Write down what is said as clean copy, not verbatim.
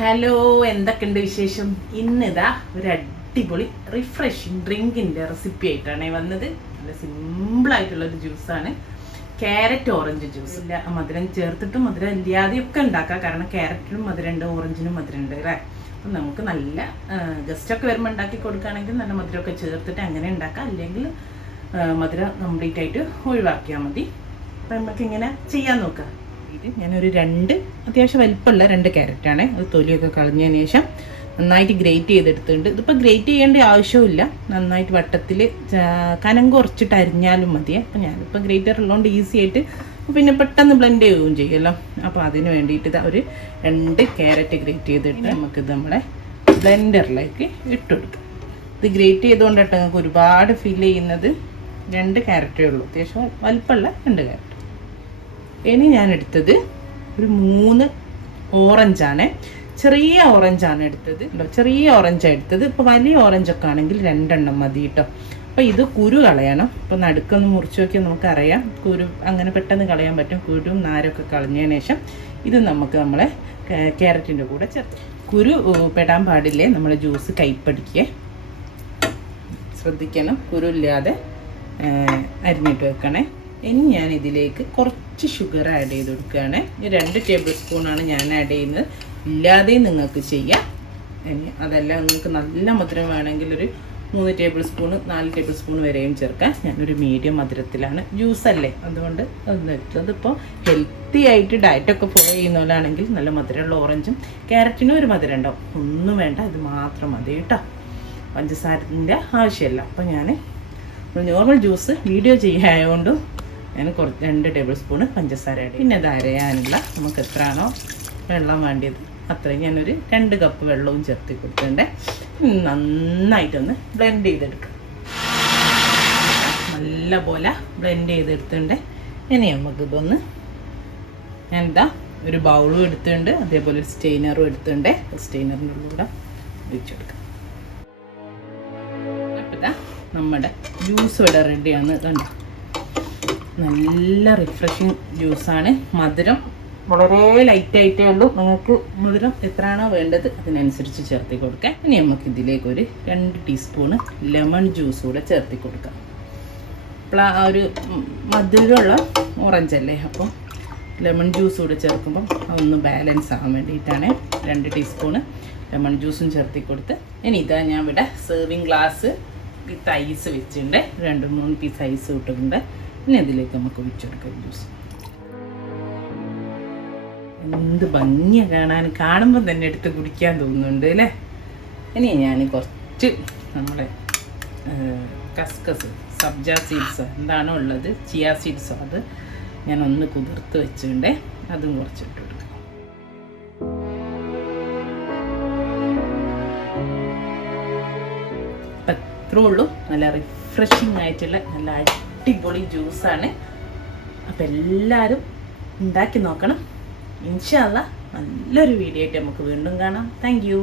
Hello, എന്തൊക്കെയുണ്ട് വിശേഷം? ഇന്നിതാ ഒരു അടിപൊളി റിഫ്രഷിങ് ഡ്രിങ്കിൻ്റെ റെസിപ്പി ആയിട്ടാണ് വന്നത്. നല്ല സിമ്പിളായിട്ടുള്ളൊരു ജ്യൂസാണ്. Carrot orange juice. ഇല്ല, മധുരം ചേർത്തിട്ടും മധുരം ഇല്ലാതെയൊക്കെ ഉണ്ടാക്കാം. കാരണം ക്യാരറ്റിനും മധുരമുണ്ട്, ഓറഞ്ചിനും മധുരമുണ്ട് അല്ലേ. അപ്പം നമുക്ക് നല്ല ഗസ്റ്റൊക്കെ വരുമ്പോൾ ഉണ്ടാക്കി കൊടുക്കുകയാണെങ്കിൽ നല്ല മധുരമൊക്കെ ചേർത്തിട്ട് അങ്ങനെ ഉണ്ടാക്കാം. അല്ലെങ്കിൽ മധുരം കംപ്ലീറ്റ് ആയിട്ട് ഒഴിവാക്കിയാൽ മതി. അപ്പം നമുക്ക് ഇങ്ങനെ ചെയ്യാൻ നോക്കാം. ഞാനൊരു അത്യാവശ്യം വലിപ്പമുള്ള 2 ക്യാരറ്റാണ്. അത് തൊലിയൊക്കെ കളഞ്ഞതിന് ശേഷം നന്നായിട്ട് ഗ്രേറ്റ് ചെയ്തെടുത്തിട്ടുണ്ട്. ഇതിപ്പോൾ ഗ്രേറ്റ് ചെയ്യേണ്ട ആവശ്യമില്ല. നന്നായിട്ട് വട്ടത്തിൽ കനം കുറച്ചിട്ട് അരിഞ്ഞാലും മതി. അപ്പം ഞാനിപ്പോൾ ഗ്രേറ്റർ ഉള്ളതുകൊണ്ട് ഈസി ആയിട്ട് പിന്നെ പെട്ടെന്ന് ബ്ലെൻഡ് ചെയ്യുകയും ചെയ്യുമല്ലോ. അപ്പോൾ അതിന് വേണ്ടിയിട്ട് ഇതാ ഒരു 2 ക്യാരറ്റ് ഗ്രേറ്റ് ചെയ്തിട്ട് നമുക്കിത് നമ്മുടെ ബ്ലെൻഡറിലേക്ക് ഇട്ട് കൊടുക്കാം. ഇത് ഗ്രേറ്റ് ചെയ്തുകൊണ്ടിട്ട് നമുക്ക് ഒരുപാട് ഫീൽ ചെയ്യുന്നത് 2 ക്യാരറ്റേ ഉള്ളൂ. അത്യാവശ്യം വലിപ്പമുള്ള 2 ക്യാരറ്റ്. ഇനി ഞാൻ എടുത്തത് ഒരു 3 ഓറഞ്ചാണ്. ചെറിയ ഓറഞ്ചാണ് എടുത്തത്. ചെറിയ ഓറഞ്ചാണ് എടുത്തത്. ഇപ്പോൾ വലിയ ഓറഞ്ചൊക്കെ ആണെങ്കിൽ 2 എണ്ണം മതി കേട്ടോ. അപ്പോൾ ഇത് കുരു കളയണം. ഇപ്പോൾ നടുക്കൊന്ന് മുറിച്ച് നോക്കിയാൽ നമുക്കറിയാം കുരു അങ്ങനെ പെട്ടെന്ന് കളയാൻ പറ്റും. കുരും നാരൊക്കെ കളഞ്ഞതിന് ശേഷം ഇത് നമുക്ക് നമ്മളെ ക്യാരറ്റിൻ്റെ കൂടെ ചേർത്ത്. കുരു പെടാൻ പാടില്ലേ. നമ്മൾ ജ്യൂസ് കൈപ്പടിക്കുക ശ്രദ്ധിക്കണം. കുരു ഇല്ലാതെ അരിഞ്ഞിട്ട് വെക്കണേ. ഇനി ഞാൻ ഇതിലേക്ക് കുറച്ച് ഷുഗർ ആഡ് ചെയ്ത് കൊടുക്കുകയാണ്. 2 ടേബിൾ സ്പൂണാണ് ഞാൻ ആഡ് ചെയ്യുന്നത്. ഇല്ലാതെയും നിങ്ങൾക്ക് ചെയ്യാം. ഇനി അതല്ല നിങ്ങൾക്ക് നല്ല മധുരം വേണമെങ്കിൽ ഒരു 3 ടേബിൾ സ്പൂൺ 4 ടേബിൾ സ്പൂൺ വരെയും ചേർക്കാം. ഞാനൊരു മീഡിയം മധുരത്തിലാണ്. ജ്യൂസല്ലേ, അതുകൊണ്ട് അതിപ്പോൾ ഹെൽത്തി ആയിട്ട് ഡയറ്റൊക്കെ ഫോളോ ചെയ്യുന്നവരാണെങ്കിൽ നല്ല മധുരമുള്ള ഓറഞ്ചും ക്യാരറ്റിനും ഒരു മധുരം ഉണ്ടാവും. ഒന്നും വേണ്ട, ഇത് മാത്രം മതി കേട്ടോ. പഞ്ചസാരത്തിൻ്റെ ആവശ്യമില്ല. അപ്പോൾ ഞാൻ നോർമൽ ജ്യൂസ് വീഡിയോ ചെയ്യായതുകൊണ്ട് ഞാൻ 2 ടേബിൾ സ്പൂണ് പഞ്ചസാര ആഡ് ചെയ്യും. പിന്നെ അത് അരയാനുള്ള നമുക്ക് എത്രയാണോ വെള്ളം വേണ്ടിയത് അത്രയും ഞാനൊരു 2 കപ്പ് വെള്ളവും ചേർത്ത് കൊടുത്തിട്ടുണ്ട്. നന്നായിട്ടൊന്ന് ബ്ലെൻഡ് ചെയ്തെടുക്കാം. നല്ല പോലെ ബ്ലെൻഡ് ചെയ്തെടുത്തിട്ടുണ്ട്. ഇനി നമുക്കിതൊന്ന് ഞാനിതാ ഒരു ബൗളും എടുത്തിട്ടുണ്ട്, അതേപോലെ ഒരു സ്റ്റെയിനറും എടുത്തിട്ടുണ്ട്. സ്റ്റെയിനറിൻ്റെ കൂടെ ഒഴിച്ചെടുക്കാം. അപ്പോൾ നമ്മുടെ ജ്യൂസ് ഇവിടെ റെഡിയാണ്. കണ്ടോ, നല്ല റിഫ്രഷിങ് ജ്യൂസാണ്. മധുരം വളരെ ലൈറ്റായിട്ടേ ഉള്ളൂ. നിങ്ങൾക്ക് മധുരം എത്രയാണോ വേണ്ടത് അതിനനുസരിച്ച് ചേർത്തി കൊടുക്കാം. ഇനി നമുക്ക് ഇതിലേക്ക് ഒരു 2 ടീസ്പൂണ് ലെമൺ ജ്യൂസ് കൂടെ ചേർത്തി കൊടുക്കാം. ഒരു മധുരമുള്ള ഓറഞ്ചല്ലേ, അപ്പോൾ ലെമൺ ജ്യൂസ് കൂടെ ചേർക്കുമ്പം അതൊന്ന് ബാലൻസ് ആവാൻ വേണ്ടിയിട്ടാണ് 2 ടീസ്പൂണ് ലെമൺ ജ്യൂസും ചേർത്തി കൊടുത്ത്. ഇനി ഇതാ ഞാൻ ഇവിടെ സെർവിങ് ഗ്ലാസ് വിത്ത് ഐസ് വെച്ചിട്ടുണ്ട്. 2-3 പീസ് ഐസ് ഇട്ടിട്ടുണ്ട്. ഇനി അതിലേക്ക് നമുക്ക് ഒഴിച്ചെടുക്കാം ജ്യൂസ്. എന്ത് ഭംഗിയാണ് കാണാൻ, കാണുമ്പോൾ തന്നെ എടുത്ത് കുടിക്കാൻ തോന്നുന്നുണ്ട് അല്ലേ. ഇനി ഞാൻ കുറച്ച് നമ്മുടെ കസ്കസ് സബ്ജ സീഡ്സോ എന്താണോ ഉള്ളത്, ചിയ സീഡ്സോ, അത് ഞാനൊന്ന് കുതിർത്ത് വെച്ചിട്ടുണ്ട്. അതും കുറച്ചിട്ട് കൊടുക്കാം. അപ്പം അത്രേ ഉള്ളൂ. നല്ല റിഫ്രഷിങ് ആയിട്ടുള്ള നല്ല അടിപൊളി ജ്യൂസാണ്. അപ്പം എല്ലാവരും ഉണ്ടാക്കി നോക്കണം. ഇൻഷാ അല്ലാഹ് നല്ലൊരു വീഡിയോ ആയിട്ട് നമുക്ക് വീണ്ടും കാണാം. Thank you.